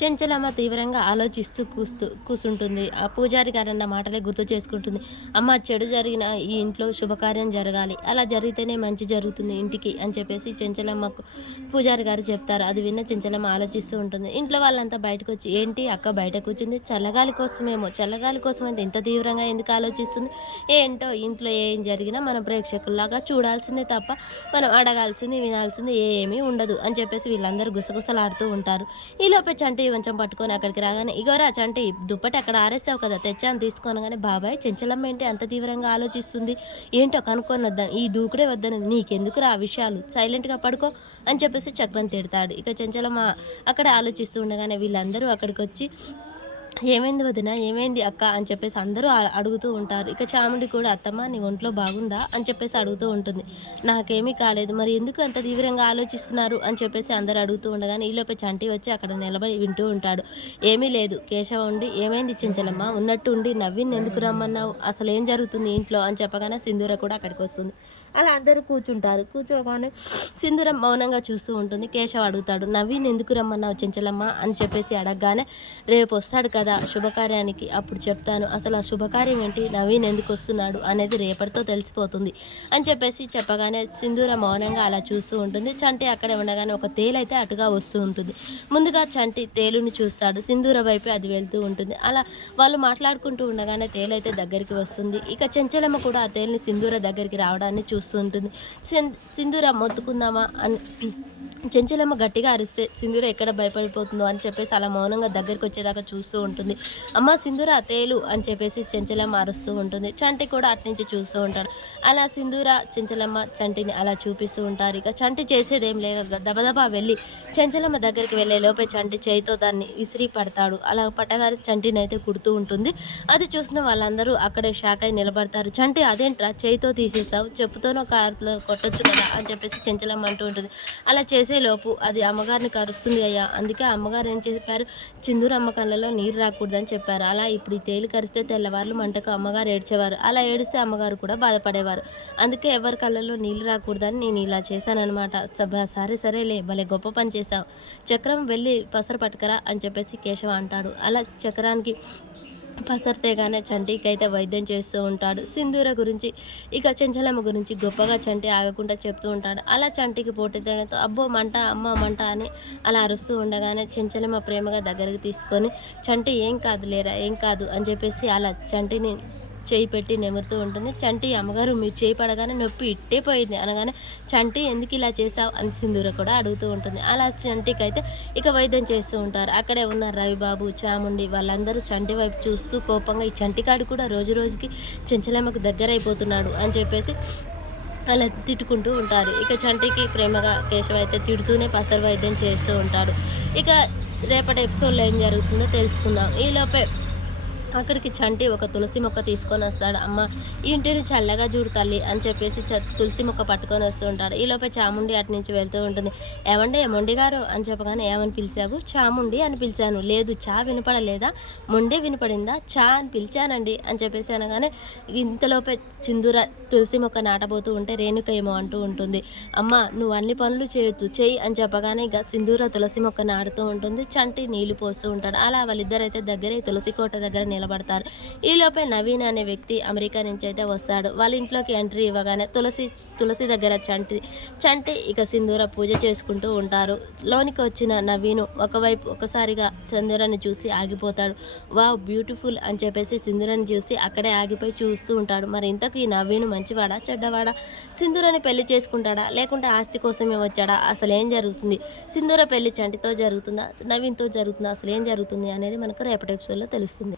చెంచలమ్మ తీవ్రంగా ఆలోచిస్తూ కూసుంటుంది. ఆ పూజారి గారన్న మాటలే గుర్తు చేసుకుంటుంది. అమ్మ, చెడు జరిగిన ఈ ఇంట్లో శుభకార్యం జరగాలి. అలా జరిగితేనే మంచి జరుగుతుంది ఇంటికి అని చెప్పేసి చెంచలమ్మకు పూజారి గారు చెప్తారు. అది విన్న చెంచలమ్మ ఆలోచిస్తూ ఉంటుంది. ఇంట్లో వాళ్ళంతా బయటకొచ్చి, ఏంటి అక్క బయట కూర్చుంది? చల్లగాలి కోసమేమో. చల్లగాలి కోసం అయితే ఇంత తీవ్రంగా ఎందుకు ఆలోచిస్తుంది? ఏంటో ఇంట్లో ఏం జరిగినా మనం ప్రేక్షకుల్లాగా చూడాల్సిందే తప్ప మనం అడగాల్సింది, వినాల్సింది ఏమీ ఉండదు అని చెప్పేసి వీళ్ళందరూ గుసగుసలాడుతూ ఉంటారు. ఈలోపే చంటి కొంచెం పట్టుకొని అక్కడికి రాగానే, ఇగోరా చంటి, దుప్పటి అక్కడ ఆరేసావు కదా, తెచ్చాను తీసుకోనగానే, బాబాయ్ చెంచలమ్మ ఏంటి అంత తీవ్రంగా ఆలోచిస్తుంది, ఏంటో కనుక్కొని వద్దాం, ఈ దూకుడే వద్దనది, నీకెందుకురా ఆ విషయాలు, సైలెంట్గా పడుకో అని చెప్పేసి చక్రం తిడతాడు. ఇక చెంచలమ్మ అక్కడే ఆలోచిస్తూ ఉండగానే వీళ్ళందరూ అక్కడికి వచ్చి, ఏమైంది వదిన, ఏమైంది అక్క అని చెప్పేసి అందరూ అడుగుతూ ఉంటారు. ఇక చాముండి కూడా, అత్తమ్మ నీ ఒంట్లో బాగుందా అని చెప్పేసి అడుగుతూ ఉంటుంది. నాకేమీ కాలేదు, మరి ఎందుకు అంత తీవ్రంగా ఆలోచిస్తున్నారు అని చెప్పేసి అందరూ అడుగుతూ ఉండగానే ఈలోపే చంటి వచ్చి అక్కడ నిలబడి వింటూ ఉంటాడు. ఏమీ లేదు, కేశవ ఉండి, ఏమైంది చెంచలమ్మ, ఉన్నట్టు ఉండి నవ్విని ఎందుకు రమ్మన్నావు, అసలు ఏం జరుగుతుంది ఇంట్లో అని చెప్పగానే సింధూర కూడా అక్కడికి వస్తుంది. అలా అందరూ కూర్చుంటారు. కూర్చోగానే సింధూరం మౌనంగా చూస్తూ ఉంటుంది. కేశవ్ అడుగుతాడు, నవీన్ ఎందుకు రమ్మన్నావు చెంచలమ్మ అని చెప్పేసి అడగగానే, రేపు వస్తాడు కదా శుభకార్యానికి, అప్పుడు చెప్తాను అసలు ఆ శుభకార్యం ఏంటి, నవీన్ ఎందుకు వస్తున్నాడు అనేది రేపటితో తెలిసిపోతుంది అని చెప్పేసి చెప్పగానే సింధూర మౌనంగా అలా చూస్తూ ఉంటుంది. చంటి అక్కడే ఉండగానే ఒక తేలైతే అటుగా వస్తూ ఉంటుంది. ముందుగా చంటి తేలుని చూస్తాడు. సింధూర వైపే అది వెళ్తూ ఉంటుంది. అలా వాళ్ళు మాట్లాడుకుంటూ ఉండగానే తేలైతే దగ్గరికి వస్తుంది. ఇక చెంచలమ్మ కూడా ఆ తేలిని సింధూర దగ్గరికి రావడాన్ని చూస్తూ ఉంటుంది. సింధూర మొత్తుకుందామా అని చెంచలమ్మ గట్టిగా అరిస్తే సింధూర ఎక్కడ భయపడిపోతుందో అని చెప్పేసి అలా మౌనంగా దగ్గరికి వచ్చేదాకా చూస్తూ ఉంటుంది. అమ్మ సింధూర తేలు అని చెప్పేసి చెంచలమ్మ అరుస్తూ ఉంటుంది. చంటి కూడా అట్నుంచి చూస్తూ ఉంటాడు. అలా సింధూర చెంచలమ్మ చంటిని అలా చూపిస్తూ ఉంటారు. ఇక చంటి చేసేదేం లేక దబదబా వెళ్ళి చెంచలమ్మ దగ్గరికి వెళ్ళే లోపే చంటి చేయితో దాన్ని విసిరి పడతాడు. అలా పట్టగానే చంటిని అయితే కుడుతూ ఉంటుంది. అది చూసిన వాళ్ళందరూ అక్కడే షాక్ అయి నిలబడతారు. చంటి, అదేంట్రా చేయితో తీసేసావు, చెప్పుతోనో కారులో కొట్టొచ్చు కదా అని చెప్పేసి చెంచలమ్మ అంటూ ఉంటుంది. అలా చేసేలోపు అది అమ్మగారిని కరుస్తుంది అయ్యా, అందుకే అమ్మగారు ఏం చెప్పారు, చిందూరు అమ్మ కళ్ళలో నీరు రాకూడదని చెప్పారు. అలా ఇప్పుడు ఈ తేలి కరిస్తే తెల్లవార్లు మంటకు అమ్మగారు ఏడ్చేవారు, అలా ఏడిస్తే అమ్మగారు కూడా బాధపడేవారు, అందుకే ఎవరి కళ్ళలో నీళ్ళు రాకూడదని నేను ఇలా చేశానన్నమాట. సరే సరేలే, భలే గొప్ప పని చేశావు, చక్రం వెళ్ళి పసరు పట్టుకరా అని చెప్పేసి కేశవ అంటాడు. అలా చక్రానికి పసర్తేగానే చంటికైతే వైద్యం చేస్తూ ఉంటాడు. సింధూర గురించి ఇక చెంచలమ్మ గురించి గొప్పగా చంటి ఆగకుండా చెప్తూ ఉంటాడు. అలా చంటికి పోటీ తేడంతో, అబ్బో మంట, అమ్మ మంట అని అలా అరుస్తూ ఉండగానే చెంచలమ్మ ప్రేమగా దగ్గరికి తీసుకొని, చంటి ఏం కాదు లేరా, ఏం కాదు అని చెప్పేసి అలా చంటిని చేయి పెట్టి నెమురుతూ ఉంటుంది. చంటి, అమ్మగారు మీరు చేయి పడగానే నొప్పి ఇట్టే పోయింది అనగానే, చంటి ఎందుకు ఇలా చేసావు అని సింధూర కూడా అడుగుతూ ఉంటుంది. అలా చంటికి అయితే ఇక వైద్యం చేస్తూ ఉంటారు. అక్కడే ఉన్న రవిబాబు, చాముండి వాళ్ళందరూ చంటి వైపు చూస్తూ కోపంగా, ఈ చంటికాడు కూడా రోజు రోజుకి చెంచలమ్మకు దగ్గరైపోతున్నాడు అని చెప్పేసి అలా తిట్టుకుంటూ ఉంటారు. ఇక చంటికి ప్రేమగా కేశవ అయితే తిడుతూనే పసరు వైద్యం చేస్తూ ఉంటాడు. ఇక రేపటి ఎపిసోడ్లో ఏం జరుగుతుందో తెలుసుకుందాం. ఈలోపే అక్కడికి చంటి ఒక తులసి మొక్క తీసుకొని వస్తాడు. అమ్మ, ఈ ఇంటిని చల్లగా చూడు తల్లి అని చెప్పేసి తులసి మొక్క పట్టుకొని వస్తూ ఉంటాడు. ఈలోపే చాముండి అటు నుంచి వెళ్తూ ఉంటుంది. ఏమండి మొండి గారు అని చెప్పగానే, ఏమని పిలిచావు, చాముండి అని పిలిచాను, లేదు చా వినపడలేదా, మొండే వినపడిందా, చా అని పిలిచానండి అని చెప్పేసి అనగానే, ఇంతలోపే చిందూర తులసి మొక్క నాటబోతూ ఉంటే రేణుక ఏమో అంటూ ఉంటుంది, అమ్మ నువ్వు అన్ని పనులు చేయొచ్చు, చెయ్యి అని చెప్పగానే ఇక సింధూర తులసి మొక్క నాటుతూ ఉంటుంది. చంటి నీళ్లు పోస్తూ ఉంటాడు. అలా వాళ్ళిద్దరైతే దగ్గరే తులసి కోట దగ్గర నిలబడతారు. ఈలోపే నవీన్ అనే వ్యక్తి అమెరికా నుంచి అయితే వస్తాడు. వాళ్ళ ఇంట్లోకి ఎంట్రీ ఇవ్వగానే తులసి దగ్గర చంటి ఇక సింధూర పూజ చేసుకుంటూ ఉంటారు. లోనికి వచ్చిన నవీను ఒకసారిగా సింధూరాన్ని చూసి ఆగిపోతాడు. వావ్ బ్యూటిఫుల్ అని చెప్పేసి సింధూరాన్ని చూసి అక్కడే ఆగిపోయి చూస్తూ ఉంటాడు. మరి ఇంతకు ఈ నవీను మంచివాడా చెడ్డవాడా, సింధూరాన్ని పెళ్లి చేసుకుంటాడా లేకుంటే ఆస్తి కోసమే వచ్చాడా, అసలు ఏం జరుగుతుంది, సింధూర పెళ్లి చంటితో జరుగుతుందా నవీన్తో జరుగుతుందా, అసలు ఏం జరుగుతుంది అనేది మనకు రేపటి ఎపిసోడ్లో తెలుస్తుంది.